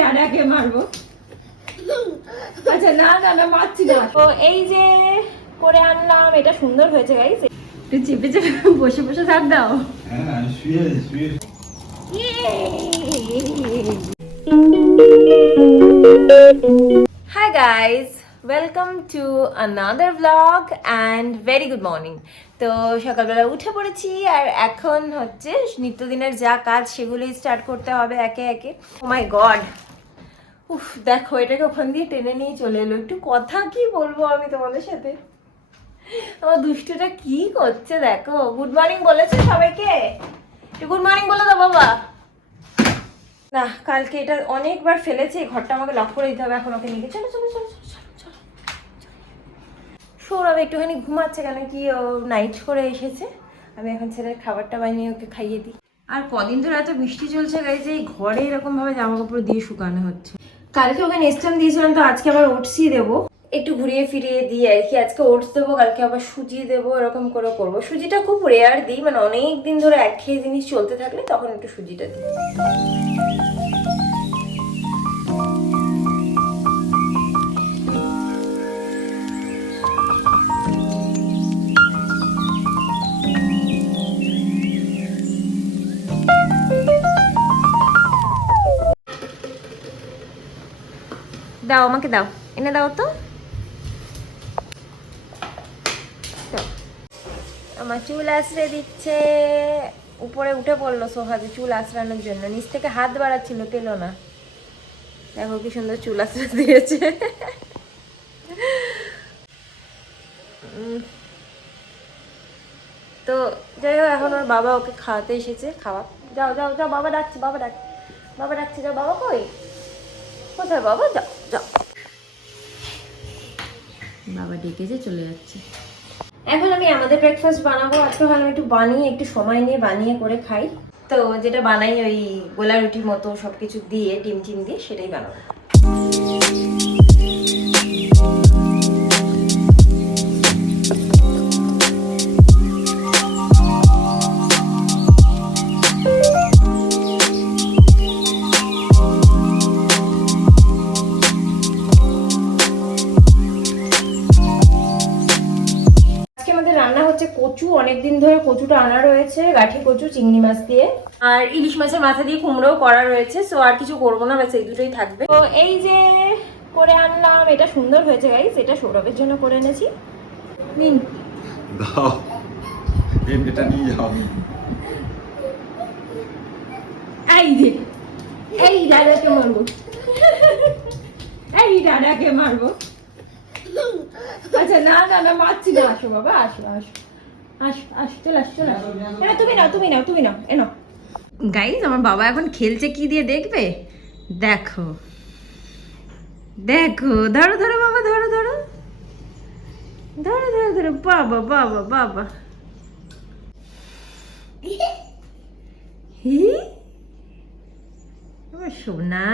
দাদাকে মারবো। আচ্ছা না না না মারছি না। তো এই যে করে আনলাম এটা সুন্দর হয়েছে গাইস একটু চেপে চেপে বসে বসে থাক দাও। হ্যাঁ শুয়ে শুয়ে hi guys welcome to another blog and very good morning তো সকালবেলা উঠে পড়েছি আর এখন হচ্ছে নিত্যদিনের যা কাজ সেগুলোই স্টার্ট করতে হবে একে একে। ও মাই গড উফ, দেখো, এটাকে ওখান দিয়ে টেনে নিয়ে চলে এলো। একটু কথা কি বলব আমি তোমাদের সাথে? আমার দুষ্টুটা কি করছে দেখো? গুড মর্নিং বলেছে সবাইকে? গুড মর্নিং বলে দাও বাবা। না, কালকে এটা অনেকবার ফেলেছে ঘরটা আমাকে লক করে দিতে হবে, এখন ওকে নিয়ে চলো চলো চলো। সৌরভ একটুখানি ঘুমাচ্ছে কেন কি ও নাইট করে এসেছে। আমি এখন ছেলের খাবারটা বানিয়ে ওকে খাইয়ে দিই। আর কদিন ধরে এত বৃষ্টি চলছে গাই যে এই ঘরে এরকম ভাবে জামা কাপড় দিয়ে শুকানো হচ্ছে। কালকে ওকে নেস্টাম দিয়েছিলাম তো আজকে আবার ওটসই দেবো। একটু ঘুরিয়ে ফিরিয়ে দিই আর কি আজকে ওটস দেবো কালকে আবার সুজি দেবো এরকম করে করব। সুজিটা খুব রেয়ার দিই মানে অনেক দিন ধরে একঘেয়ে জিনিস চলতে থাকলে তখন একটু সুজিটা দিই। দাও, আমাকে দাও। এনে দাও তো। আমার চুল আশ্রে দিচ্ছে। উপরে উঠে পড়ল সোফাতে চুল আশ্রানোর জন্য। নিচ থেকে হাত বাড়াচ্ছিল, পেল না। দেখো কি সুন্দর চুল আশ্রে দিয়েছে। তো যাই হোক, এখন ওর বাবা ওকে খাওয়াতে এসেছে। খাওয়া, যাও যাও যাও, বাবা ডাকছে, বাবা ডাক, বাবা ডাকছে, যাও, বাবা কই? কোথায় বাবা? যাও। বাবা ডেকেছে চলে যাচ্ছে। এখন আমি আমাদের ব্রেকফাস্ট বানাবো। আজকে ভালো একটু বানিয়ে, একটু সময় নিয়ে বানিয়ে করে খাই। তো যেটা বানাই ওই গোলা রুটির মতো সবকিছু দিয়ে, ডিম টিম দিয়ে, সেটাই বানাবো। অনেকদিন ধরে কচুটা আনা রয়েছে গাঠি কচু চিংড়ি মাছ দিয়ে। আর ইলিশ মাছের মাথা দিয়ে কুমড়োও করা রয়েছে সো আর কিছু করব না ব্যাস এই দুটোই থাকবে। তো এই যে করে আনলাম এটা সুন্দর হয়েছে গাইস এটা সৌরভের জন্য করে এনেছি। নিন। দাও। এটা নিয়ে যাও। এই যে এই দাদাকে মারবো। এই দাদাকে মারবো। আচ্ছা না না না মারছি না আসো বাবা আসো আসো। আসো আসো চলে আসো চলে আসো। তুমি নাও তুমি নাও তুমি নাও এনো গাইজ আমার বাবা এখন খেলছে কি দিয়ে দেখবে? দেখো। দেখো ধরো ধরো বাবা ধরো ধরো। ধরো ধরো ধরো বাবা বাবা বাবা। হি? সোনা।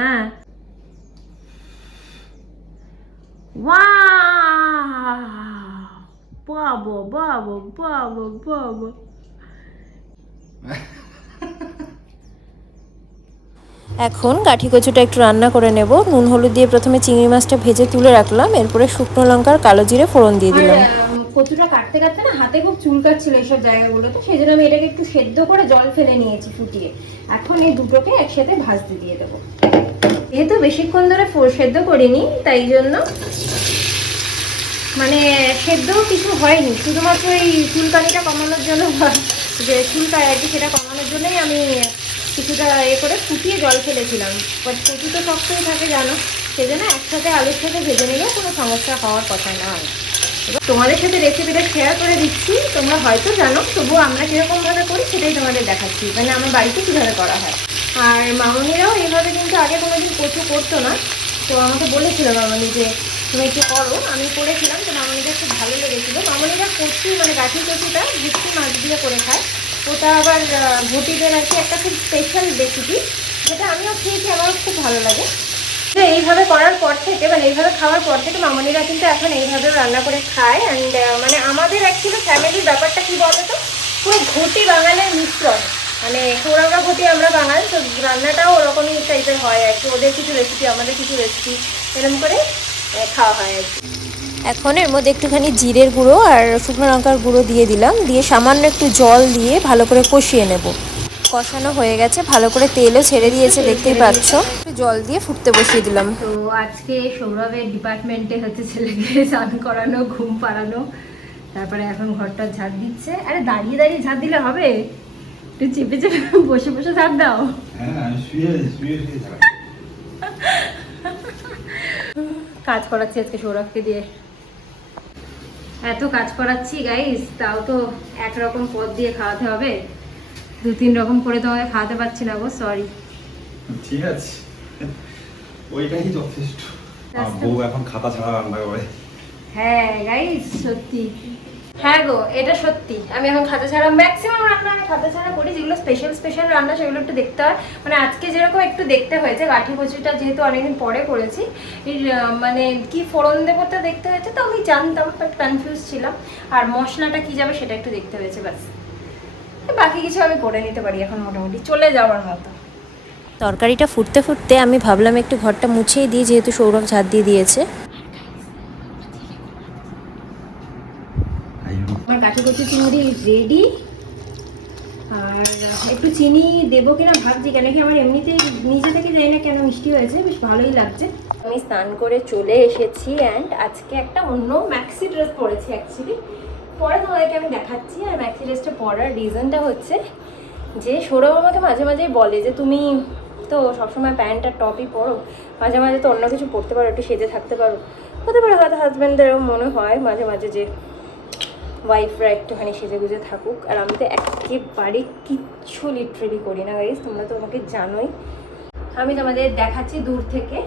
বাবা বাবা বাবা বাবা এখন গাঠি কচুটা একটু রান্না করে নেব। নুন হলুদ দিয়ে প্রথমে চিংড়ি মাছটা ভেজে তুলে রাখলাম। এরপরে শুকনো লঙ্কার কালো জিরে ফোড়ন দিয়ে দিলাম। কচুটা কাটতে কাটতে না হাতে খুব চুল কাটছিল এইসব জায়গাগুলোতে সেই জন্য আমি এটাকে একটু সেদ্ধ করে জল ফেলে নিয়েছি ফুটিয়ে। এখন এই দুটোকে একসাথে ভাজতে দিয়ে দেবো। যেহেতু বেশিক্ষণ ধরে ফো- সেদ্ধ করিনি তাই জন্য মানে সেদ্ধ কিছু হয়নি, শুধুমাত্র এই চুলকানিটা কমানোর জন্য যে চুলকায় আর কি সেটা কমানোর জন্যই আমি কিছুটা এ করে ফুটিয়ে জল ফেলেছিলাম। কচু তো শক্তই থাকে, জানো? সেজন্য একসাথে আলুর সাথে ভেজে নিলেও কোনো সমস্যা হওয়ার কথা নয়। এবার তোমাদের সাথে রেসিপিটা শেয়ার করে দিচ্ছি, তোমরা হয়তো জানো, তবুও আমরা কীরকমভাবে করি সেটাই তোমাদের দেখাচ্ছি। মানে আমার বাড়িতে কীভাবে করা হয়। আর মামনিরাও এইভাবে কিন্তু আগে কোনোদিন কচু করতো না। তো আমাকে বলেছিল মামনি যে তুমি একটু করো। আমি করেছিলাম তো মামনিটা খুব ভালো লেগেছিলো। মামনিরা কচু মানে গাঠি কচুটা ভুট্টি মাছ দিয়ে করে খায়। ওটা আবার আহ, ঘটিদের আর কি একটা খুব স্পেশাল রেসিপি যেটা আমিও খেয়েছি আমারও খুব ভালো লাগে। তো এইভাবে করার পর থেকে মানে এইভাবে খাওয়ার পর থেকে মামনিরা কিন্তু এখন এইভাবে রান্না করে খায়। অ্যান্ড মানে আমাদের অ্যাকচুয়ালি ফ্যামিলির ব্যাপারটা কী কি বলতো? পুরো ঘটি বাঙালির মিশ্রণ। মানে সৌরভরা ঘটি আমরা বাঙালি তো রান্নাটাও ওরকমই টাইপের হয় আর কি। ওদের কিছু রেসিপি আমাদের কিছু রেসিপি এরকম করে খাওয়া হয় আর কি। এখন এর মধ্যে একটুখানি জিরের গুঁড়ো আর শুকনো লঙ্কার গুঁড়ো দিয়ে দিলাম। দিয়ে সামান্য একটু জল দিয়ে ভালো করে কষিয়ে নেব। কষানো হয়ে গেছে ভালো করে তেলও ছেড়ে দিয়েছে দেখতেই পাচ্ছ। জল দিয়ে ফুটতে বসিয়ে দিলাম। তো আজকে সৌরভের ডিপার্টমেন্টে হচ্ছে ছেলেকে স্নান করানো ঘুম পাড়ানো। তারপরে এখন ঘরটা ঝাড় দিচ্ছে। আরে দাঁড়িয়ে দাঁড়িয়ে ঝাড় দিলে হবে? একটু চেপে চেপে বসে বসে ঝাড় দাও। হ্যাঁ শুয়ে শুয়ে শুয়ে থাকি কাজ করাচ্ছি আজকে সৌরভকে দিয়ে। এত কাজ করাচ্ছি গাইস তাও তো একরকম পদ দিয়ে খাওয়াতে হবে। দু তিন রকম করে তোমাকে খাওয়াতে পারছি না গো সরি ঠিক আছে। ওইটাই যথেষ্ট। বউ এখন খাতা ছাড়া রান্না করে। হ্যাঁ গাইস সত্যি। হ্যাঁ গো, এটা সত্যি। আমি এখন খাতা ছাড়া ম্যাক্সিমাম রান্না আমি খাতা ছাড়া করি, যেগুলো স্পেশাল স্পেশাল রান্না, সেগুলো একটু দেখতে হয়। মানে আজকে যেরকম একটু দেখতে হয়েছে গাঠি কচুটা যেহেতু অনেকদিন পরে করেছি মানে কি ফোড়ন দেবো তা দেখতে হয়েছে তো আমি জানতাম বাট কনফিউজ ছিলাম। আর মশলাটা কি যাবে সেটা একটু দেখতে হয়েছে, ব্যাস। বাকি কিছু আমি করে নিতে পারি এখন মোটামুটি, চলে যাওয়ার মতো। তরকারিটা ফুটতে ফুটতে আমি ভাবলাম একটু ঘরটা মুছেই দিই, যেহেতু সৌরভ ঝাড় দিয়ে দিয়েছে আমার কাঠি কচু চিংড়ি রেডি আর একটু চিনি দেবো কিনা ভাবছি, কেন কি আমার এমনিতেই নিজে থেকে জানি না কেন মিষ্টি হয়েছে, বেশ ভালোই লাগছে। আমি স্নান করে চলে এসেছি অ্যান্ড আজকে একটা অন্য ম্যাক্সি ড্রেস পরেছি অ্যাকচুয়ালি পরে তোমাদেরকে আমি দেখাচ্ছি, আর ম্যাক্সি ড্রেসটা পরার রিজনটা হচ্ছে যে সৌরভ আমাকে মাঝে মাঝেই বলে যে, তুমি তো সবসময় প্যান্ট আর টপই পরো, মাঝে মাঝে তো অন্য কিছু পরতে পারো, একটু সেজে থাকতে পারো। হতে পারে হয়তো হাজব্যান্ডদেরও মনে হয় মাঝে মাঝে যে ওয়াইফরা একটুখানি সেজে গুজে থাকুক। আর আমি তো একেবারে কিচ্ছু লিটারেলি করি না গাইজ তোমরা তো আমাকে জানোই। আমি তোমাদের দেখাচ্ছি দূর থেকে।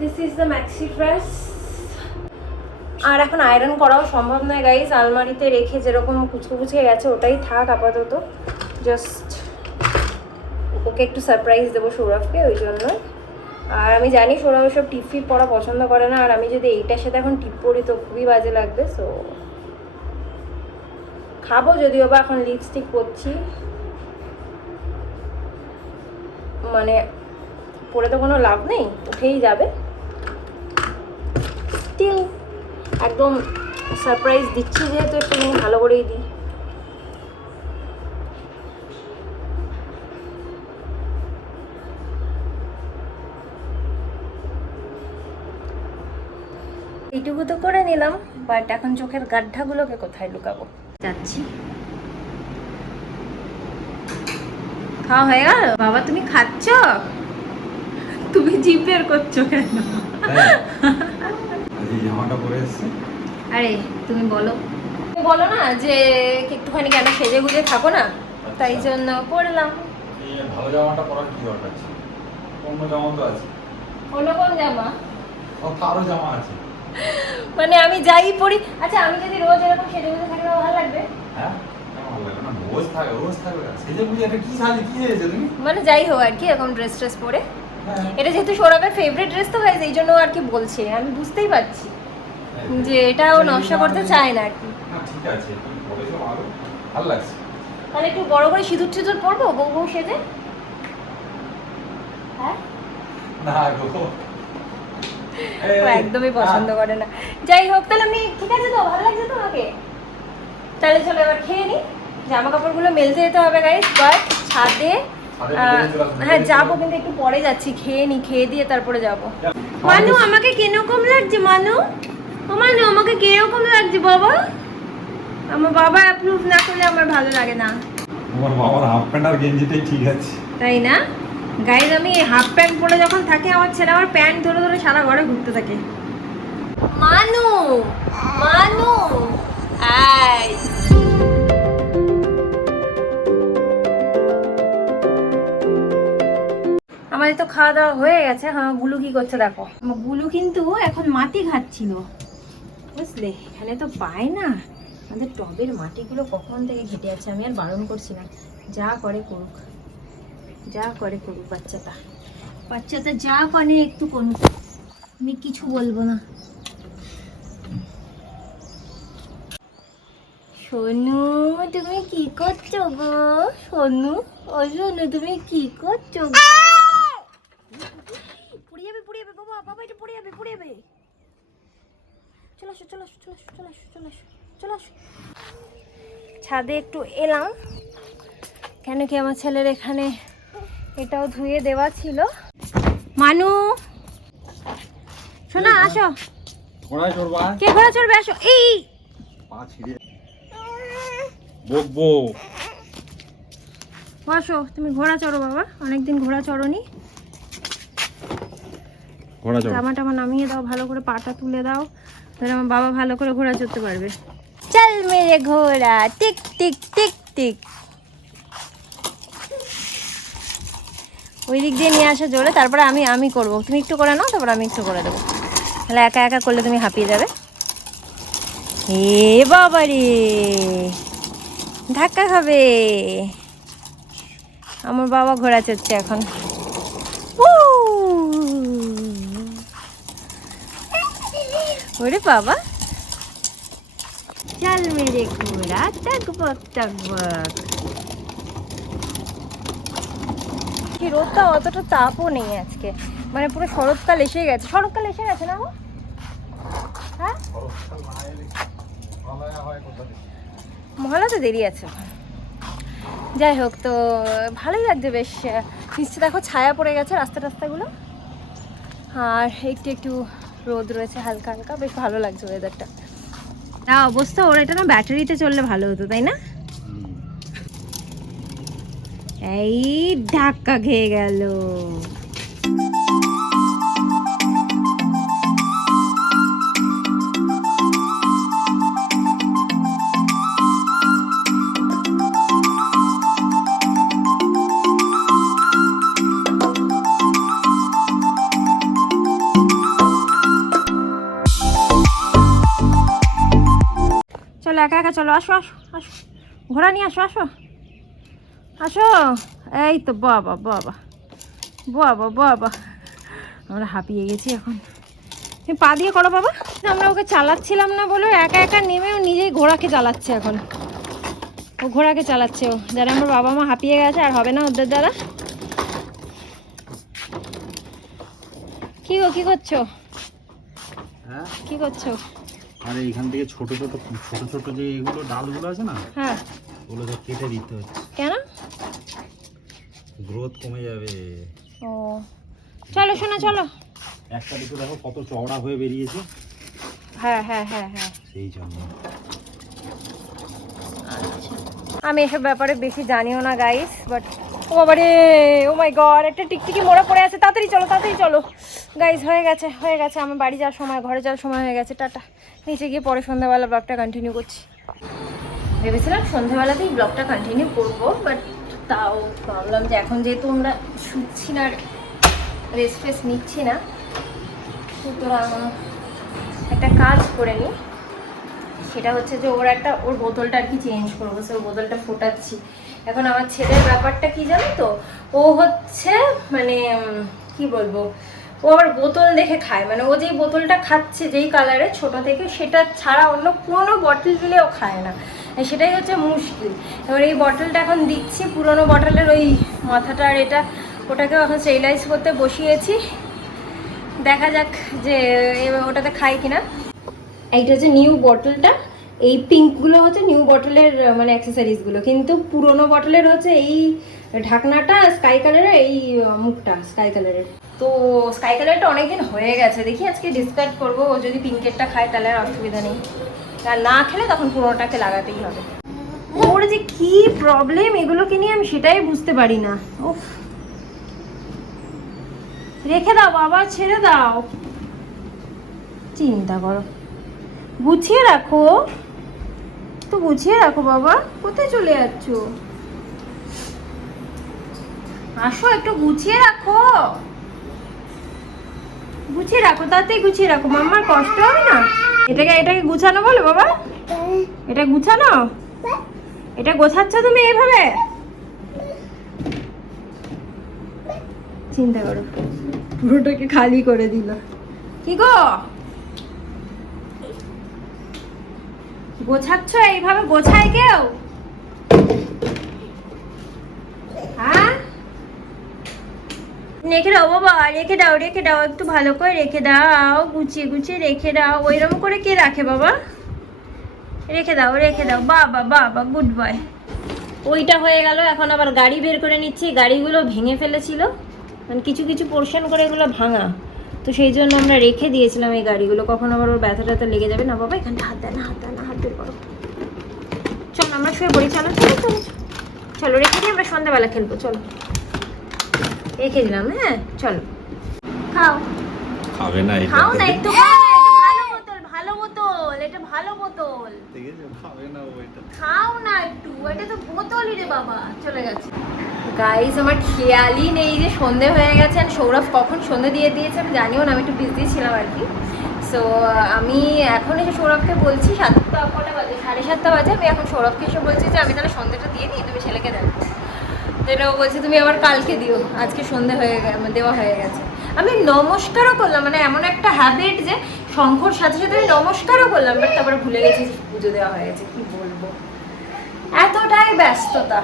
This is the maxi dress আর এখন আয়রন করাও সম্ভব নয় গাইজ আলমারিতে রেখে যেরকম কুচকে কুচকে গেছে ওটাই থাক আপাতত। জাস্ট ওকে একটু সারপ্রাইজ দেবো সৌরভকে, ওই জন্য আর আমি জানি সৌরভ সব টিপ ফিপ পরা পছন্দ করে না, আর আমি যদি এইটার সাথে এখন টিপ পরি তো খুবই বাজে লাগবে সো খাব যদিও বা এখন লিপস্টিক পরছি। মানে পরে তো কোনো লাভ নেই, উঠেই যাবে। একদম সারপ্রাইজ দিচ্ছি যেহেতু একটু ভালো করেই দিই। এইটুকু তো করে নিলাম বাট এখন চোখের গাড্ডাগুলোকে কোথায় লুকাবো? যাচ্ছি। খাওয়া হয়ে গেল? বাবা তুমি খাচ্ছ? তুমি জিভ বের করছ কেন? হ্যাঁ। জামাটা পরে আরে তুমি বলো। তুমি বলো না যে একটুখানি কেন সেজে গুজে থাকো না? তাই জন্য পড়লাম ভালো জামাটা পরার কি দরকার অন্য জামা তো আছে। অন্য কোন জামা? ও তারও জামা আছে। মানে আমি যাই পড়ি। আচ্ছা আমি যদি রোজ এরকম সেজে গুজে থাকি ভালো লাগবে? হ্যাঁ? রোজ থাকে রোজ থাকবে সেজে বুঝে এটা কি সাজে কি হয়েছে তুমি? মানে যাই হোক আর কি এরকম ড্রেস ট্রেস পরে। হ্যাঁ। এটা যেহেতু সৌরভের ফেভারিট ড্রেস তো হয় এই জন্য আর কি বলছে। আমি বুঝতেই পারছি যে এটা ও নকশা করতে চায় না আর কি। ঠিক আছে বলেছ ভালো ভালো লাগছে। তাহলে একটু বড় করে সিঁদুর টিঁদুর পরবো বউ বউ সেজে? হ্যাঁ? না গো। ও একদমই পছন্দ করে না। যাই হোক তাহলে আমি ঠিক আছে তো? ভালো লাগছে তো আমাকে তাহলে চলো এবার খেয়ে নি। জামা কাপড়গুলো মেলতে যেতে হবে গাইস বাট ছাদে। হ্যাঁ যাব কিন্তু একটু পরে যাচ্ছি। খেয়ে নি খেয়ে দিয়ে তারপরে যাব। মানু আমাকে কীরকম লাগছে মানু? ও মানু আমাকে কীরকম লাগছে বাবা? আমার বাবা অ্যাপ্রুভ না করলে আমার ভালো লাগে না। তোমার বাবার হাফ প্যান্ট আর গেঞ্জিটাই ঠিক আছে। তাই না? গাইজ আমি হাফ প্যান্ট পরে যখন থাকে আমার ছেলে আমার প্যান্ট ধরে ধরে সারা ঘরে ঘুরতে থাকে। মানু মানু আই আমাদের তো খাওয়া দাওয়া হয়ে গেছে হ্যাঁ গুলু কি করছে দেখো। গুলু কিন্তু এখন মাটি খাচ্ছিল। বুঝলে এখানে তো পায় না। আমাদের টবের মাটিগুলো কখন থেকে ঘেটে আছে আমি আর বারণ করছি না। যা করে করুক। যা করে করুক বাচ্চাটা। বাচ্চাটা যা করে একটু করুক। আমি কিছু বলব না। সোনু, তুমি কি করছ গো? সোনু, ও সোনু, তুমি কি করছ গো? পড়ে যাবে পড়ে যাবে, বাবা বাবা, এটা পড়ে যাবে পড়ে যাবে। চলে আসো চলে আসো চলে আসো চলে আসো চলে আসো চলে আসো। ছাদে একটু এলাম। কেন কি আমার ছেলের এখানে এটাও ধুয়ে দেওয়া ছিল। মানু! শোনা আসো। কে ঘোড়া চড়বে? আসো। এই! পা ছিঁড়ে বকবো। বসো তুমি ঘোড়া চড়ো বাবা। অনেকদিন ঘোড়া চড়নি। ঘোড়া চড়। জামা টামা নামিয়ে দাও ভালো করে পাটা তুলে দাও। তাহলে আমার বাবা ভালো করে ঘোড়া চড়তে পারবে। চল মেরে ঘোড়া। টিক টিক টিক টিক। ওই দিক দিয়ে নিয়ে আসা জোরে, তারপরে আমি আমি করব। তুমি একটু করে নাও, তারপর আমি একটু করে দেবো। তাহলে একা একা করলে তুমি হাঁপিয়ে যাবে। এ বাবা রে, ধাক্কা খাবে। আমার বাবা ঘোড়া চড়ছে এখন! ওরে বাবা। চল মেরে ঘোড়া টকবক টকবক কি রোদটা অতটা তাপও নেই আজকে। মানে পুরো শরৎকাল এসে গেছে। শরৎকাল এসে গেছে না? হ্যাঁ? মহলা তো দেরি আছে। যাই হোক, তো ভালোই লাগছে বেশ। নিচে দেখো ছায়া পড়ে গেছে রাস্তা টাস্তাগুলো। আর একটু একটু রোদ রয়েছে হালকা হালকা। বেশ ভালো লাগছে ওয়েদারটা না, অবস্থা ওর, এটা না ব্যাটারিতে চললে ভালো হতো, তাই না? এই ধাক্কা খেয়ে গেল। চলো একা একা চলো, আসো আসো আসো। ঘোড়া নিয়ে আসো আসো। আসো। এই তো বাবা বাবা। বাবা বাবা। আমরা হাঁপিয়ে গেছি এখন। তুমি পা দিয়ে করো বাবা। আমরা ওকে চালাচ্ছিলাম না বলে একা একা নেমে ও নিজেই ঘোড়াকে চালাচ্ছে এখন। ও ঘোড়াকে চালাচ্ছে ও। যারা আমার বাবা মা হাঁপিয়ে গেছে আর হবে না ওদের দ্বারা। কি গো কি করছ? হ্যাঁ? কি করছ? আর এইখান থেকে ছোট ছোট ছোট ছোট যে এগুলো ডালগুলো আছে না হ্যাঁ। ওগুলো তো কেটে দিতে হচ্ছে। কেন? গ্রোথ কমে যাবে। ও। চলো শোনা চলো। একটা দুটো দেখো কত চওড়া হয়ে বেরিয়েছে। হ্যাঁ হ্যাঁ হ্যাঁ হ্যাঁ। সেই জন্য। আমি এসব ব্যাপারে বেশি জানিও না গাইস বাট ও বাবারে ও মাই গড একটা টিকটিকি মোড়া পড়ে আছে। তাড়াতাড়ি চলো তাড়াতাড়ি চলো। গাইস হয়ে গেছে হয়ে গেছে। আমার বাড়ি যাওয়ার সময় ঘরে যাওয়ার সময় হয়ে গেছে। টাটা। নিচে গিয়ে পরে সন্ধ্যাবেলা ব্লগটা কন্টিনিউ করছি। ভেবেছিলাম সন্ধ্যাবেলাতেই ব্লগটা কন্টিনিউ করব বাট তাও ভাবলাম যে এখন যেহেতু আমরা শুচ্ছি না রেস্ট ফেস্ট নিচ্ছি না, সুতরাং একটা কাজ করে নিই। সেটা হচ্ছে যে ওর একটা, ওর বোতলটা আর কি চেঞ্জ করব, সে ওর বোতলটা ফোটাচ্ছি। এখন আমার ছেলের ব্যাপারটা কি জানো তো? ও হচ্ছে মানে কি বলব? ও আবার বোতল দেখে খায় মানে ও যেই বোতলটা খাচ্ছে, যেই কালারে ছোট থেকে সেটা ছাড়া অন্য কোনো বটল দিলে ও খায় না। সেটাই হচ্ছে মুশকিল। এবার এই বটলটা এখন দিচ্ছি, পুরোনো বটলের ওই মাথাটা আর এটা, ওটাকে এখন স্টেরিলাইজ করতে বসিয়েছি। দেখা যাক যে ওটাতে খাই কিনা। এইটা হচ্ছে নিউ বটলটা এই পিঙ্কগুলো হচ্ছে নিউ বটলের মানে অ্যাক্সেসরিজগুলো কিন্তু পুরোনো বটলের হচ্ছে এই ঢাকনাটা স্কাই কালারের এই, মুখটা স্কাই কালারের তো স্কাই কালারটা অনেকদিন হয়ে গেছে। দেখি আজকে ডিসকার্ড করব, ও যদি পিঙ্কেরটা খায় তাহলে আর অসুবিধা নেই। আর না খেলে তখন পুরোনোটাকে লাগাতেই হবে। ওর যে কি প্রবলেম এগুলোকে নিয়ে আমি সেটাই বুঝতে পারি না। উফ। রেখে দাও বাবা, ছেড়ে দাও। চিন্তা করো। গুছিয়ে রাখো। তো গুছিয়ে রাখো বাবা। কোথায় চলে যাচ্ছ? আসো, একটু গুছিয়ে রাখো। গুছিয়ে রাখো, তাতেই গুছিয়ে রাখো। মাম্মার কষ্ট হবে না? এটাকে এটাকে গুছানো বলো বাবা। এটা গুছানো? এটা গোছাচ্ছ তুমি এইভাবে চিন্তা করো। পুরোটাকে খালি করে দিল। কি গো? গোছাচ্ছ এইভাবে? গোছায় কেউ হ্যাঁ রেখে দাও বাবা, রেখে দাও রেখে দাও, একটু ভালো করে রেখে দাও, গুছিয়ে গুছিয়ে রেখে দাও, ওইরকম করে কে রাখে বাবা? রেখে দাও রেখে দাও, বাবা বাবা গুড বয় ওইটা হয়ে গেল, এখন আবার গাড়ি বের করে নিচ্ছি, গাড়িগুলো ভেঙে ফেলেছিল মানে কিছু কিছু পোর্শন করে এগুলো ভাঙা, তো সেই জন্য আমরা রেখে দিয়েছিলাম এই গাড়িগুলো, কখন আবার ওর ব্যথা ট্যাথা লেগে যাবে না বাবা? এখানটা হাত দেয় না, হাত দেয় না, হাত বের করো। চলো, আমরা শুয়ে পড়ি, চলো চলো চলো চলো। রেখে দিই আমরা সন্ধ্যাবেলা খেলব, চলো। রেখে দিলাম হ্যাঁ? চলো। খাও। খাবে না খাও না একটু খাও না এটা ভালো বোতল ভালো বোতল এটা ভালো বোতল। ঠিক আছে খাবে না ওইটা খাও না একটু এটা তো বোতলই রে বাবা চলে গেছে। গাইজ আমার খেয়ালই নেই যে সন্ধে হয়ে গেছে আর সৌরভ কখন সন্ধে দিয়ে দিয়েছে আমি জানিও না আমি একটু বিজি ছিলাম আর কি। সো আমি এখন এসে সৌরভকে বলছি সাতটা কটা বাজে? সাড়ে সাতটা বাজে আমি এখন সৌরভকে এসে বলছি যে আমি তাহলে সন্ধ্যেটা দিয়ে নিই তুমি ছেলেকে দেবে যেটা ও বলছে, তুমি আবার কালকে দিও, আজকে সন্ধে হয়ে গে- মানে দেওয়া হয়ে গেছে। আমি নমস্কারও করলাম মানে এমন একটা হ্যাবিট যে শঙ্কর সাথে সাথে আমি নমস্কারও করলাম বাট তারপরে ভুলে গেছি পুজো দেওয়া হয়ে গেছে, কি বলব? এতটাই ব্যস্ততা।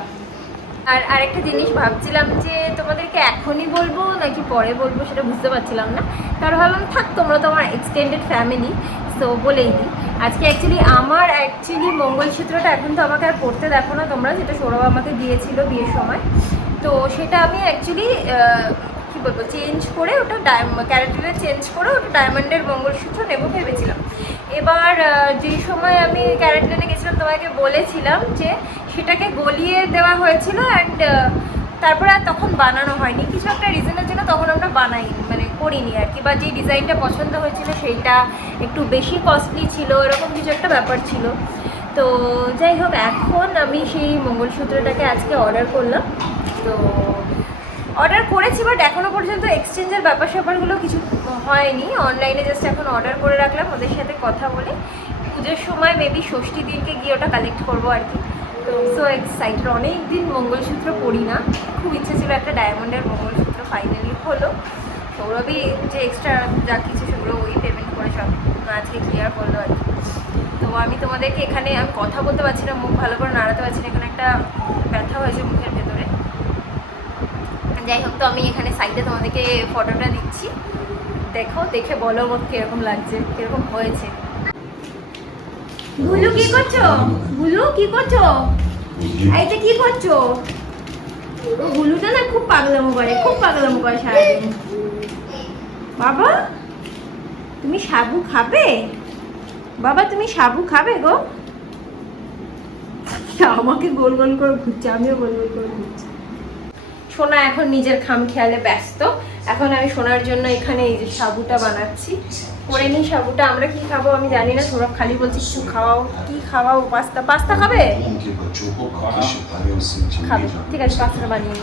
আর আরেকটা জিনিস ভাবছিলাম যে তোমাদেরকে এখনই বলব নাকি পরে বলব সেটা বুঝতে পারছিলাম না। কারণ ভাবলাম, থাক, তোমরা তো আমার এক্সটেন্ডেড ফ্যামিলি সো বলেই দিই। আজকে অ্যাকচুয়ালি আমার অ্যাকচুয়ালি মঙ্গলসূত্রটা এখন তো আমাকে আর পড়তে দেখো না তোমরা, যেটা সৌরভ আমাকে দিয়েছিল বিয়ের সময়। তো সেটা আমি অ্যাকচুয়ালি কী বলব চেঞ্জ করে ওটা ক্যারেক্টারে চেঞ্জ করে ওটা ডায়মন্ডের মঙ্গলসূত্র নেব ভেবেছিলাম। এবার যেই সময় আমি ক্যারেক্টারে গেছিলাম, তোমাকে বলেছিলাম যে সেটাকে গলিয়ে দেওয়া হয়েছিল অ্যান্ড তারপরে আর তখন বানানো হয়নি। কিছু একটা রিজনের জন্য তখন আমরা বানাই মানে করিনি আর কি। বা যে ডিজাইনটা পছন্দ হয়েছিল সেইটা একটু বেশি কস্টলি ছিল, এরকম কিছু একটা ব্যাপার ছিল। তো যাই হোক, এখন আমি সেই মঙ্গলসূত্রটাকে আজকে অর্ডার করলাম। তো অর্ডার করেছি বাট এখনও পর্যন্ত এক্সচেঞ্জের ব্যাপার স্যাপারগুলো কিছু হয়নি। অনলাইনে জাস্ট এখন অর্ডার করে রাখলাম, ওদের সাথে কথা বলে। পুজোর সময় মেবি ষষ্ঠী দিনকে গিয়ে ওটা কালেক্ট করব আর কি। তো সো এক্সাইটেড অনেক দিন মঙ্গলসূত্র পরি না খুব ইচ্ছে ছিল একটা ডায়মন্ডের মঙ্গলসূত্র ফাইনালি হলো। সৌরভই যে এক্সট্রা যা কিছু সেগুলো ওই পেমেন্ট করে সব আজকে ক্লিয়ার করল আর কি। তো আমি তোমাদেরকে এখানে আমি কথা বলতে পারছি না, মুখ ভালো করে নাড়াতে পারছি না, এখানে একটা ব্যথা হয়েছে মুখের ভেতরে। যাই হোক তো আমি এখানে সাইডে তোমাদেরকে ফটোটা দিচ্ছি। দেখো, দেখে বলো মোট কীরকম লাগছে, কীরকম হয়েছে। ভুলু কি করছ? ভুলু কি করছ? কি করছ? ভুলুটা না খুব পাগলামো করে খুব পাগলামো করে সারাদিন। বাবা তুমি সাবু খাবে? বাবা তুমি সাবু খাবে গো। আমাকে গোল গোল করে ঘুরছে আমিও গোল গোল করে ঘুরছি। সোনা এখন নিজের খাম খেয়ালে ব্যস্ত। এখন আমি শোনার জন্য এখানে এই যে সাবুটা বানাচ্ছি। করে নিই সাবুটা, আমরা কি খাব আমি জানি না, সৌরভ খালি বলছি কিছু খাওয়াও, কি খাওয়াও, পাস্তা পাস্তা খাবে? খাবে, ঠিক আছে পাস্তা বানিয়ে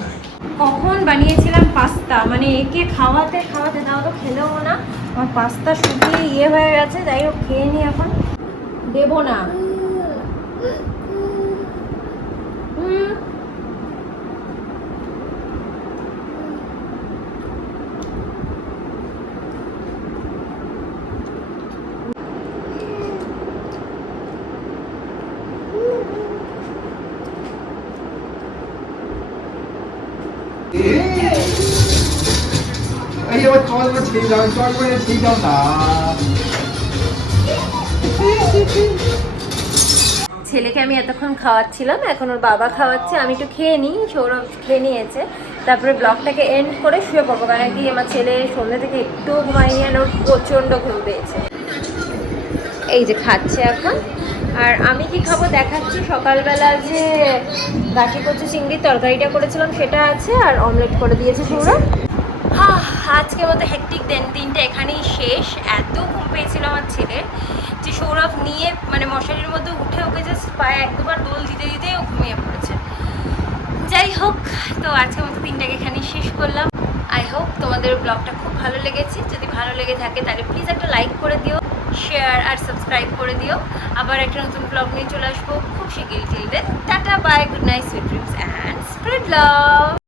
কখন বানিয়েছিলাম পাস্তা? মানে একে খাওয়াতে খাওয়াতে, তাও তো খেলেও না। আমার পাস্তা শুকিয়ে ইয়ে হয়ে গেছে, যাই হোক, খেয়ে নিই এখন। দেবো না। ছেলেকে আমি এতক্ষণ খাওয়াচ্ছিলাম, এখন ওর বাবা খাওয়াচ্ছে, আমি একটু খেয়ে নিই, সৌরভ খেয়ে নিয়েছে। তারপরে ব্লগটাকে এন্ড করে শুয়ে পড়ব, কারণ কি আমার ছেলে সন্ধ্যে থেকে একটু ঘুমাইনি আর ওর প্রচণ্ড ঘুম পেয়েছে। এই যে খাচ্ছে এখন। আর আমি কি খাব দেখাচ্ছি? সকালবেলা যে গাঠি কচু চিংড়ির তরকারিটা করেছিলাম, সেটা আছে আর অমলেট করে দিয়েছে সৌরভ আজকের মতো হেকটিক দেন, দিনটা এখানেই শেষ। এত ঘুম পেয়েছিল আমার ছেলের যে সৌরভ নিয়ে মানে মশারির মধ্যে উঠে ওকে জাস্ট পায়ে এক দুবার দোল দিতে দিতে ও ঘুমিয়ে পড়েছে। যাই হোক, তো আজকের মতো দিনটাকে এখানেই শেষ করলাম। আই হোপ তোমাদের ব্লগটা খুব ভালো লেগেছে। যদি ভালো লেগে থাকে, তাহলে প্লিজ একটা লাইক করে দিও। শেয়ার আর সাবস্ক্রাইব করে দিও। আবার একটা নতুন ব্লগ নিয়ে চলে আসব। খুব শিগগিরই then tata bye good night sweet dreams and spread love